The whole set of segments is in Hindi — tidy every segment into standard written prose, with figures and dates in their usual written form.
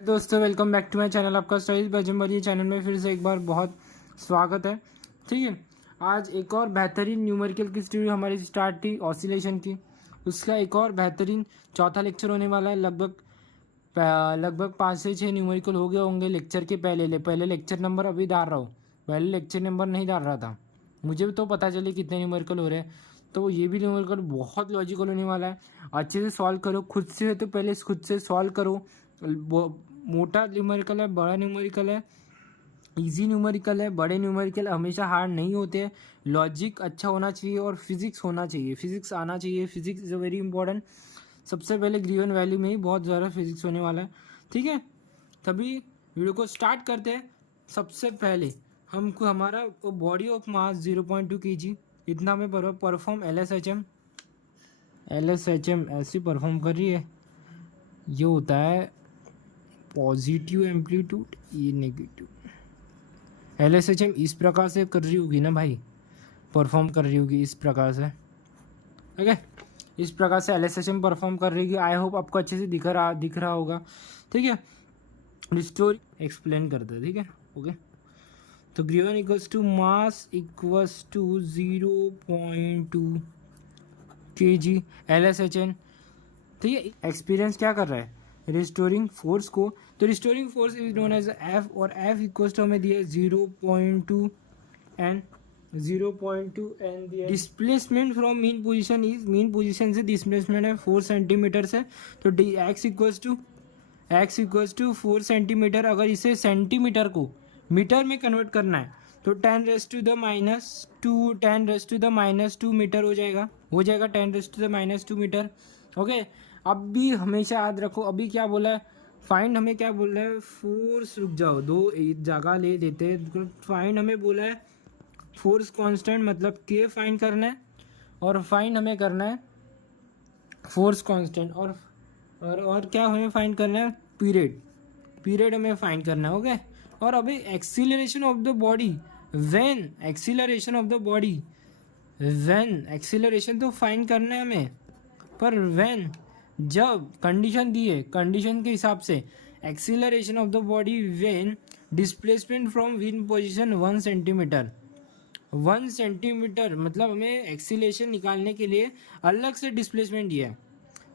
दोस्तों welcome back to my channel. आपका स्टडीज बजमबरी चैनल में फिर से एक बार बहुत स्वागत है। ठीक है, आज एक और बेहतरीन न्यूमेरिकल की स्टडी हमारी स्टार्ट थी ऑसिलेशन की। उसका एक और बेहतरीन चौथा लेक्चर होने वाला है। लगभग 5 से 6 न्यूमेरिकल हो गए होंगे लेक्चर के पहले लेक्चर नंबर अभी डाल रहा हूँ। पहले लेक्चर नंबर नहीं डाल रहा था, मुझे भी तो पता चले कितने न्यूमेरिकल हो रहे हैं। तो ये भी न्यूमेरिकल बहुत लॉजिकल होने वाला है। अच्छे से सॉल्व करो खुद से, तो पहले खुद से सॉल्व करो। मोटा न्यूमेरिकल है, बड़ा न्यूमेरिकल है, इजी न्यूमेरिकल है। बड़े न्यूमेरिकल हमेशा हार्ड नहीं होते। लॉजिक अच्छा होना चाहिए और फिजिक्स होना चाहिए, फिजिक्स आना चाहिए। Physics is a very important. सबसे पहले गिवन वैल्यू में ही बहुत ज़्यादा फिजिक्स होने वाला है। ठीक है, तभी वीडियो को स्टार्ट करते हैं। सबसे पहले हमको हमारा बॉडी ऑफ मास 0.2 kg इतना में perform L S H M ऐसी परफॉर्म कर रही है। ये होता है पॉजिटिव एम्पलीट्यूड, ये नेगेटिव। एल इस प्रकार से कर रही होगी ना भाई, परफॉर्म कर रही होगी इस प्रकार से। ओके, इस प्रकार से एल परफॉर्म कर रही होगी। आई होप आपको अच्छे से दिख रहा होगा। ठीक है, स्टोरी एक्सप्लेन करते हैं। ठीक है, ओके। तो given equals to mass equals to 0.2 kg LSHN। ठीक है, एक्सपीरियंस क्या कर रहा है, रिस्टोरिंग फोर्स को। तो restoring force is known as F, और एफ इक्वल्स टू हमें दिया 0.2 एन, 0.2 एन दिया। Displacement from mean position is, mean position से डिस्प्लेसमेंट है 4 सेंटीमीटर से। तो एक्स इक्वल्स टू 4 सेंटीमीटर। अगर इसे सेंटीमीटर को मीटर में कन्वर्ट करना है तो 10⁻², मीटर हो जाएगा 10⁻² मीटर। ओके, अब भी हमेशा याद रखो, अभी क्या बोला है, फाइंड हमें क्या बोल रहा है, फोर्स। रुक जाओ, दो एक जगह ले देते हैं। फाइंड हमें बोला है फोर्स कांस्टेंट, मतलब के फाइंड करना है, और फाइंड हमें करना है फोर्स कांस्टेंट, और क्या हमें फाइंड करना है, पीरियड हमें फाइंड करना है। ओके, और अभी acceleration of the body, when acceleration तो फाइंड करना है हमें, पर व्हेन, जब कंडीशन दी है, कंडीशन के हिसाब से acceleration of the body when displacement from mean position 1 centimetre. 1 centimetre मतलब हमें एक्सीलरेशन निकालने के लिए अलग से डिस्प्लेसमेंट दिया है।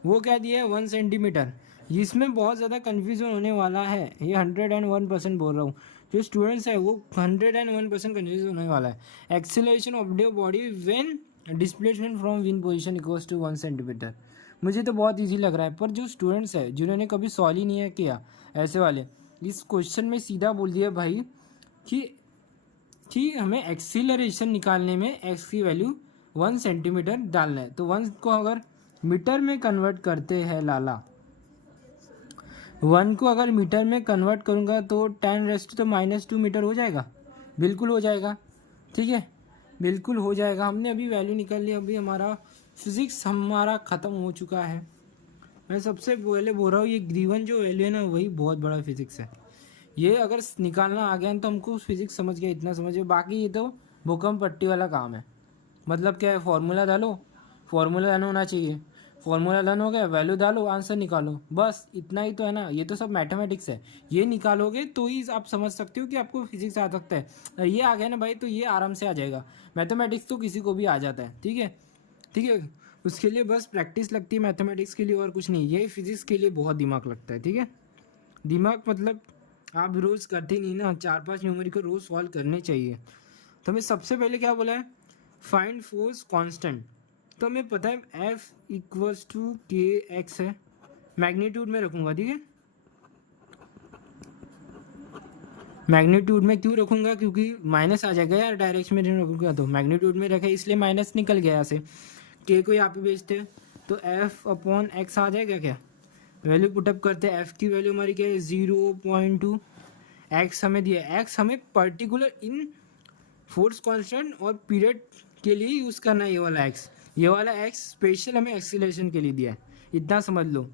वो क्या दिया है, 1 सेंटीमीटर। इसमें बहुत ज़्यादा कन्फ्यूजन होने वाला है, ये 101% बोल रहा हूँ। जो स्टूडेंट्स है वो 101% कन्फ्यूजन होने वाला है। Acceleration of the body when displacement from mean position equals to 1 centimetre. मुझे तो बहुत इजी लग रहा है, पर जो स्टूडेंट्स है जिन्होंने कभी सॉल्व ही नहीं है किया ऐसे वाले, इस क्वेश्चन में सीधा बोल दिया भाई कि हमें एक्सीलरेशन निकालने में एक्स की वैल्यू 1 सेंटीमीटर डालना है। तो 1 को अगर मीटर में कन्वर्ट करते हैं लाला, 1 को अगर मीटर में कन्वर्ट करूँगा तो 10⁻² मीटर हो जाएगा। बिल्कुल हो जाएगा। ठीक है, बिल्कुल हो जाएगा। हमने अभी वैल्यू निकाल ली, अभी हमारा फिजिक्स हमारा ख़त्म हो चुका है। मैं सबसे पहले बोल रहा हूँ, ये गिवन जो वैल्यू है ना, वही बहुत बड़ा फिजिक्स है। ये अगर निकालना आ गया तो हमको फिजिक्स समझ गया, इतना समझिए। बाकी ये तो भूकंप पट्टी वाला काम है। मतलब क्या है, फॉर्मूला डालो, फॉर्मूला रन होना चाहिए, फॉर्मूला रन हो गया, वैल्यू डालो, आंसर निकालो, बस इतना ही तो है ना। ये तो सब मैथमेटिक्स है। ये निकालोगे तो ही आप समझ सकते हो कि आपको फिजिक्स आ सकता है। और ये आ गया ना भाई, तो ये आराम से आ जाएगा। मैथमेटिक्स तो किसी को भी आ जाता है। ठीक है, ठीक है, उसके लिए बस प्रैक्टिस लगती है मैथमेटिक्स के लिए, और कुछ नहीं। ये फिजिक्स के लिए बहुत दिमाग लगता है। ठीक है, दिमाग मतलब आप रोज़ करते नहीं ना, 4-5 न्यूमेरिकल रोज़ सॉल्व करने चाहिए। तो हमें सबसे पहले क्या बोला है, फाइंड फोर्स कांस्टेंट। तो हमें पता है एफ इक्वल्स टू के एक्स है, मैग्नीट्यूड में रखूँगा। ठीक है, मैग्नीट्यूड में क्यों रखूँगा, क्योंकि माइनस आ जाएगा यार, डायरेक्शन में नहीं रखूँगा तो। मैग्नीट्यूड में रखे इसलिए माइनस निकल गया यहाँ से, के को यहाँ पे भेजते हैं तो एफ अपॉन एक्स आ जाएगा। क्या वैल्यू पुटअप करते हैं, एफ की वैल्यू हमारी क्या है 0.2, एक्स हमें दिया, एक्स हमें पर्टिकुलर इन फोर्स कांस्टेंट और पीरियड के लिए यूज़ करना है। ये वाला एक्स स्पेशल हमें एक्सीलरेशन के लिए दिया है, इतना समझ लो।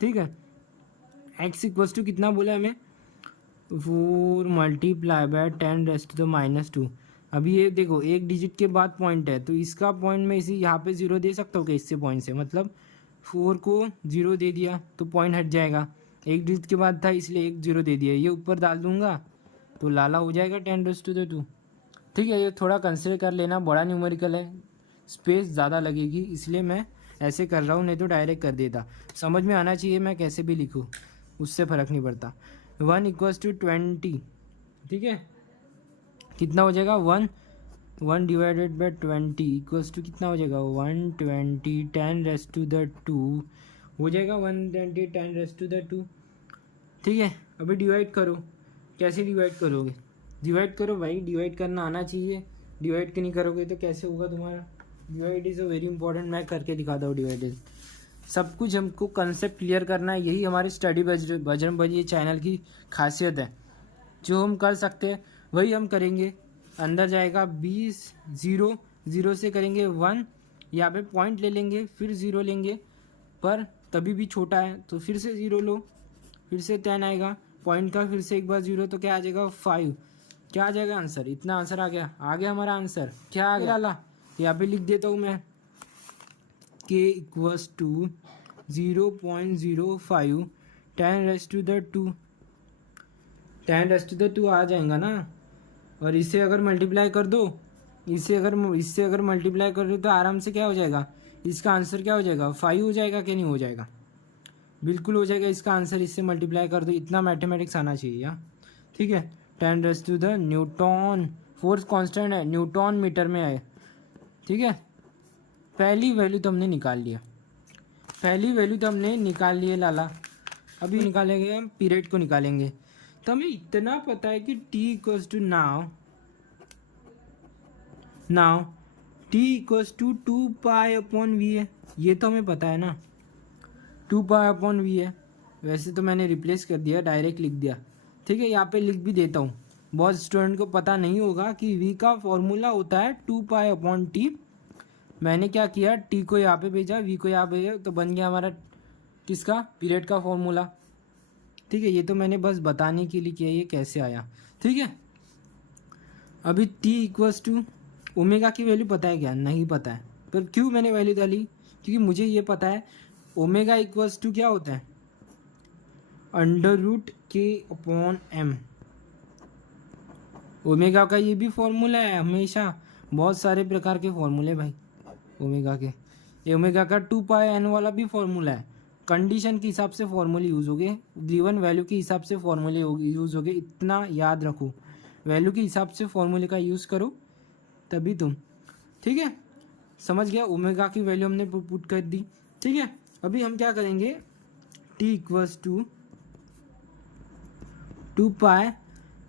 ठीक है, एक्स इक्वल्स टू कितना बोला हमें, 4 × 10⁻²। अभी ये देखो, एक डिजिट के बाद पॉइंट है, तो इसका पॉइंट मैं इसी यहाँ पे 0 दे सकता हूँ क्या, इससे पॉइंट से, मतलब 4 को 0 दे दिया तो पॉइंट हट जाएगा। एक डिजिट के बाद था इसलिए 1 0 दे दिया। ये ऊपर डाल दूंगा तो लाला हो जाएगा 10⁻²। ठीक है, ये थोड़ा कंसिडर कर लेना, बड़ा न्यूमेरिकल है, स्पेस ज़्यादा लगेगी इसलिए मैं ऐसे कर रहा हूँ, नहीं तो डायरेक्ट कर देता। समझ में आना चाहिए, मैं कैसे भी लिखूँ उससे फ़र्क नहीं पड़ता। 1 = 20, ठीक है, कितना हो जाएगा 1 डिवाइडेड बाई 20 इक्वल्स टू कितना हो जाएगा 120 10⁻² हो जाएगा 120 10⁻²। ठीक है, अभी डिवाइड करो। कैसे डिवाइड करोगे? डिवाइड करो भाई, डिवाइड करना आना चाहिए। डिवाइड नहीं करोगे तो कैसे होगा तुम्हारा? Divide is a very important. मैं करके दिखाता हूँ डिवाइड। सब कुछ हमको कंसेप्ट क्लियर करना है, यही हमारी स्टडी बजरंगबली चैनल की खासियत है। जो हम कर सकते हैं वही हम करेंगे। अंदर जाएगा 20 0 0 से करेंगे 1, यहाँ पे पॉइंट ले लेंगे, फिर 0 लेंगे, पर तभी भी छोटा है तो फिर से 0 लो, फिर से 10 आएगा पॉइंट का, फिर से एक बार 0 तो क्या आ जाएगा 5। क्या आ जाएगा आंसर? इतना आंसर आ गया हमारा आंसर। क्या आ गया ला? यहाँ पे लिख देता हूँ मैं k = 0.05 10⁻²। 10⁻² आ जाएगा ना। और इससे अगर मल्टीप्लाई कर दो, इससे अगर मल्टीप्लाई कर दो तो आराम से क्या हो जाएगा? इसका आंसर क्या हो जाएगा? 5 हो जाएगा कि नहीं हो जाएगा? बिल्कुल हो जाएगा इसका आंसर, इससे मल्टीप्लाई कर दो। इतना मैथमेटिक्स आना चाहिए यार। ठीक है, 10⁻⁻, न्यूटन, फोर्स कांस्टेंट है, न्यूटन मीटर में है। ठीक है, पहली वैल्यू तो हमने निकाल ली है लाला। अभी निकालेंगे हम पीरियड को निकालेंगे। तो हमें इतना पता है कि t = नाउ t = 2π/v है। ये तो हमें पता है ना, 2π/v है। वैसे तो मैंने रिप्लेस कर दिया, डायरेक्ट लिख दिया। ठीक है, यहाँ पे लिख भी देता हूँ, बहुत स्टूडेंट को पता नहीं होगा कि v का फॉर्मूला होता है 2π/t। मैंने क्या किया, t को यहाँ पे भेजा, v को यहाँ भेजा, तो बन गया हमारा किसका? पीरियड का फॉर्मूला। ठीक है, ये तो मैंने बस बताने के लिए किया ये कैसे आया। ठीक है, अभी t = ओमेगा की वैल्यू पता है क्या? नहीं पता है। पर क्यों मैंने वैल्यू डाली? क्योंकि मुझे ये पता है ओमेगा = क्या होता है? √k/m। ओमेगा का ये भी फॉर्मूला है हमेशा, बहुत सारे प्रकार के फॉर्मूले भाई ओमेगा के। ओमेगा का 2πn वाला भी फॉर्मूला है। कंडीशन के हिसाब से फॉर्मूले यूज़ हो गए, गिवन वैल्यू के हिसाब से फॉर्मूले यूज़ हो गए। इतना याद रखो, वैल्यू के हिसाब से फॉर्मूले का यूज़ करो तभी तुम। ठीक है, समझ गया? ओमेगा की वैल्यू हमने पुट कर दी। ठीक है, अभी हम क्या करेंगे, t = 2π,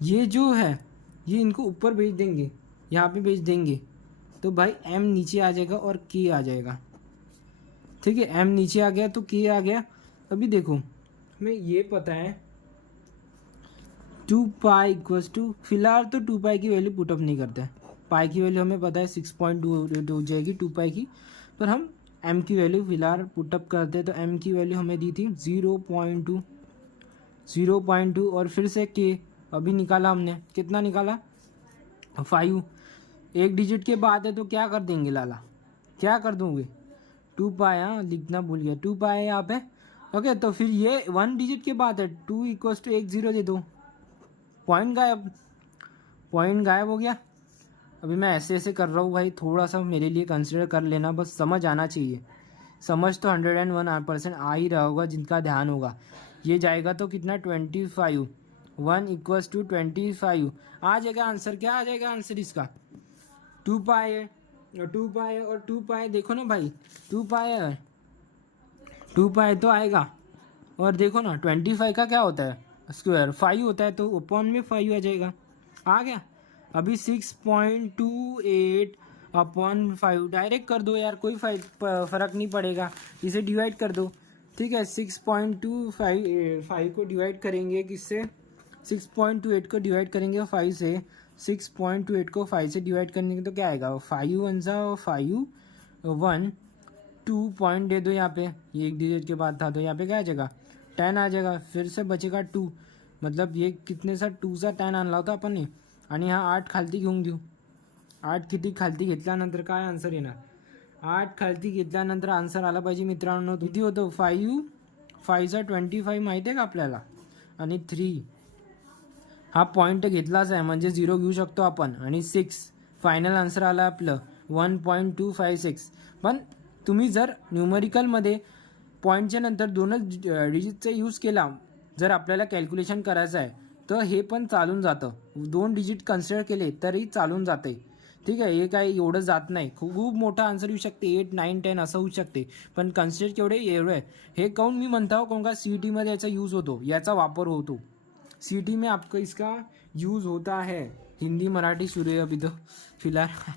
ये जो है ये इनको ऊपर भेज देंगे, यहाँ पे भेज देंगे, तो भाई m नीचे आ जाएगा और k आ जाएगा। ठीक है, m नीचे आ गया तो k आ गया। अभी देखो, हमें ये पता है 2π = फिलहाल तो 2π की वैल्यू पुटअप नहीं करते, पाई की वैल्यू हमें पता है 6.2 हो जाएगी 2π की, पर हम m की वैल्यू फिलहाल पुटअप करते हैं। तो m की वैल्यू हमें दी थी 0.2 और फिर से k अभी निकाला हमने, कितना निकाला? 5। एक डिजिट के बाद है तो क्या कर देंगे लाला? क्या कर दोगे? 2π, हाँ लिखना भूल गया, 2π है यहाँ पे। ओके, तो फिर ये 1 डिजिट के बाद है, 2 = 1 0 दे दो, पॉइंट गायब हो गया। अभी मैं ऐसे कर रहा हूँ भाई, थोड़ा सा मेरे लिए कंसिडर कर लेना, बस समझ आना चाहिए। समझ तो 101% आ ही रहा होगा जिनका ध्यान होगा। ये जाएगा तो कितना 25, 1 = 25 आ जाएगा आंसर। क्या आ जाएगा आंसर इसका? 2π है और 2π देखो ना भाई, 2π है, 2π तो आएगा। और देखो ना 25 का क्या होता है? स्क्वायर 5 होता है, तो अपॉन में 5 आ जाएगा। आ गया। अभी 6.28/5 डायरेक्ट कर दो यार, कोई फ़र्क नहीं पड़ेगा, इसे डिवाइड कर दो। ठीक है, 6.25 को डिवाइड करेंगे किससे? 6.28 को डिवाइड करेंगे 5 से। 6.28 को 5 से डिवाइड करने के तो क्या आएगा? 5 1 5 1 2 पॉइंट दे दो यहाँ पे, ये एक डिजिट के बाद था तो यहाँ पे क्या आ जाएगा? 10 आ जाएगा। फिर से बचेगा 2, मतलब ये कितने सा 2 सा 10 आणला होता आपण ने, आणि हा 8 खालती घेऊन देऊ। 8 किती खालती घेतल्यानंतर काय आन्सर येणार? 8 खालती घेतल्यानंतर आन्सर आला पाहिजे मित्रांनो, किती होतं? 5 5 25 माहीत आहे का आपल्याला, आणि 3 हा पॉईंट घेतलाच आहे म्हणजे 0 घेऊ शकतो आपण, आणि 6 फायनल आन्सर आला आपलं 1.256. पण तुम्ही जर न्यूमरिकलमध्ये पॉईंटच्या नंतर दोनच डिजिटचा यूज केला, जर आपल्याला कॅल्क्युलेशन करायचं आहे तर हे पण चालून जातं. 2 डिजिट कन्सिडर केले तरी चालून जाते. ठीक आहे, हे काय एवढं जात नाही. खूप मोठा आन्सर येऊ शकते, 8 9 10 असं होऊ शकते, पण कन्सिडर केवढे एवढं आहे. हे काऊन मी म्हणता काऊन का सी ई टीमध्ये याचा यूज होतो, याचा वापर होतो. सी ई टी में आपका इसका यूज़ होता है. हिंदी मराठी शुरू है अभी तो फिलहाल,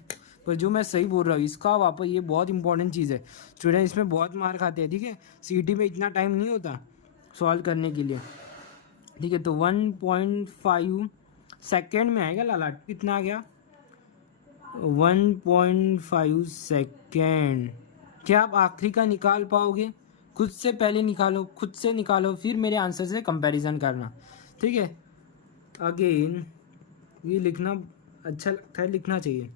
पर जो मैं सही बोल रहा हूँ इसका वापर, ये बहुत इंपॉर्टेंट चीज़ है. स्टूडेंट इसमें बहुत मार खाते हैं. ठीक है, सी ई टी में इतना टाइम नहीं होता सॉल्व करने के लिए. ठीक है, तो 1.5 सेकेंड में आएगा लाला. कितना आ गया, 1.5 सेकेंड. क्या आप आखिरी का निकाल पाओगे? खुद से पहले निकालो, खुद से निकालो, फिर मेरे आंसर से कंपैरिजन करना. ठीक है, अगेन ये लिखना अच्छा लगता है, लिखना चाहिए.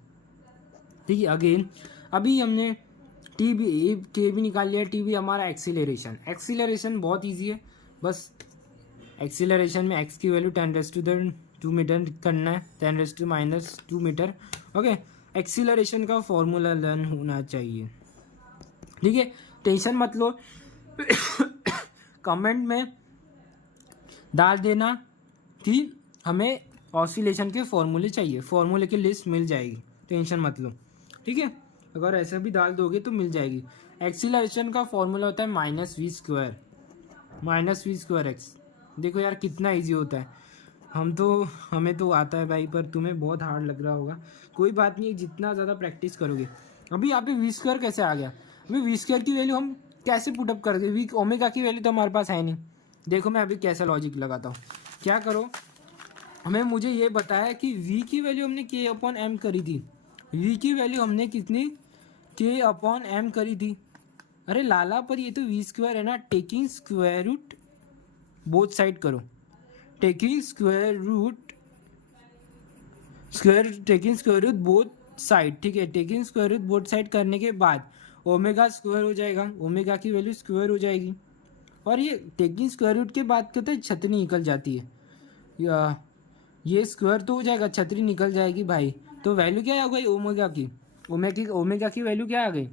ठीक है, अगेन अभी हमने टी बी के भी निकाल लिया. टी बी हमारा एक्सीलरेशन. एक्सीलरेशन बहुत इजी है, बस एक्सीलरेशन में एक्स की वैल्यू 10⁻² मीटर करना है, 10⁻⁻² मीटर. ओके, एक्सीलरेशन का फॉर्मूला लर्न होना चाहिए. ठीक है, टेंशन मत लो. कमेंट में डाल देना कि हमें ऑसिलेशन के फॉर्मूले चाहिए, फॉर्मूले की लिस्ट मिल जाएगी, टेंशन मत लो. ठीक है, अगर ऐसा भी डाल दोगे तो मिल जाएगी. एक्सीलरेशन का फॉर्मूला होता है -v², -v²x. देखो यार कितना इजी होता है. हमें तो आता है भाई, पर तुम्हें बहुत हार्ड लग रहा होगा. कोई बात नहीं, जितना ज़्यादा प्रैक्टिस करोगे. अभी यहाँ पे v² कैसे आ गया? अभी v² की वैल्यू हम कैसे पुटअप कर दें? ओमेगा की वैल्यू तो हमारे पास है नहीं. देखो मैं अभी कैसा लॉजिक लगाता हूँ. क्या करो, मुझे ये बताया कि v की वैल्यू हमने k/m करी थी. v की वैल्यू हमने कितनी k/m करी थी. अरे लाला, पर ये तो v² है ना. Taking square root both side करो. Taking square root both side. ठीक है, taking square root both side करने के बाद ओमेगा स्क्वायर हो जाएगा, ओमेगा की वैल्यू स्क्वायर हो जाएगी. और ये टेकिंग स्क्वायर रूट के बाद क्या होता है, छतरी निकल जाती है. ये स्क्वायर तो हो जाएगा, छतरी निकल जाएगी भाई. तो वैल्यू क्या हो गई ओमेगा की? ओमेगा की वैल्यू क्या आ गई?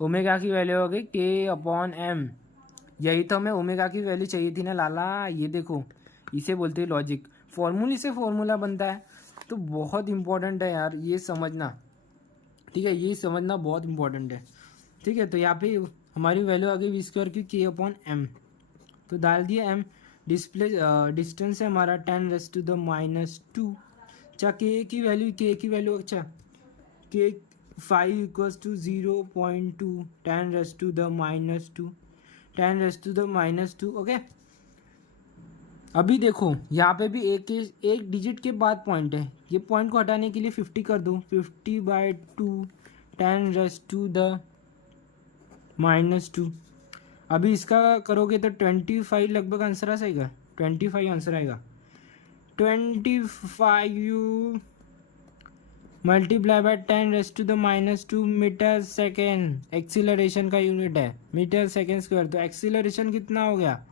ओमेगा की वैल्यू हो गई k/m. यही तो हमें ओमेगा की वैल्यू चाहिए थी ना लाला. ये देखो, इसे बोलते हैं लॉजिक. फॉर्मूले से फॉर्मूला बनता है, तो बहुत इंपॉर्टेंट है यार, ये समझना. ठीक है, ये समझना बहुत इंपॉर्टेंट है. ठीक है, तो यहाँ पे हमारी वैल्यू आ गई v² की k/m. तो डाल दिया m. डिस्टेंस है हमारा 10⁻². अच्छा, k की वैल्यू अच्छा k 5 = 0.2, 10⁻². ओके, अभी देखो यहाँ पे भी एक डिजिट के बाद पॉइंट है. ये पॉइंट को हटाने के लिए 50 कर दो. 50/2, 10⁻². अभी इसका करोगे तो 25 लगभग आंसर आ जाएगा. 25 आंसर आएगा. 25 multiply by 10⁻² metre second. Acceleration का यूनिट है मीटर सेकेंड स्क्वायर. तो एक्सीलरेशन कितना हो गया?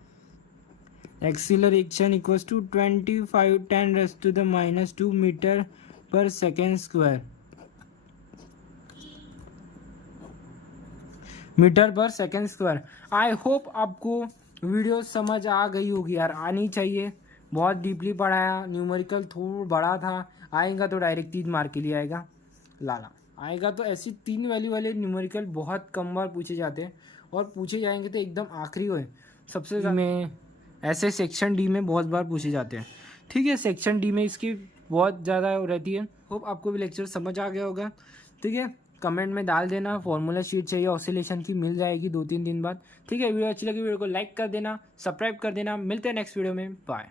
Acceleration equals to 25 10⁻² metre per second square. Metre per second square. I hope आपको वीडियो समझ आ गई होगी यार, आनी चाहिए. बहुत डीपली पढ़ाया, न्यूमेरिकल थोड़ा बड़ा था. आएगा तो डायरेक्ट 3 मार्क के लिए आएगा लाला. आएगा तो ऐसी 3 वैल्यू वाले न्यूमेरिकल बहुत कम बार पूछे जाते हैं, और पूछे जाएंगे तो एकदम आखिरी हो सबसे में. ऐसे सेक्शन डी में बहुत बार पूछे जाते हैं. ठीक है, सेक्शन डी में इसकी बहुत ज़्यादा रहती है. होप आपको भी लेक्चर समझ आ गया होगा. ठीक है, कमेंट में डाल देना. फॉर्मूला शीट चाहिए ऑसिलेशन की, मिल जाएगी 2-3 दिन बाद. ठीक है, वीडियो अच्छी लगी वीडियो को लाइक कर देना, सब्सक्राइब कर देना. मिलते हैं नेक्स्ट वीडियो में. बाय.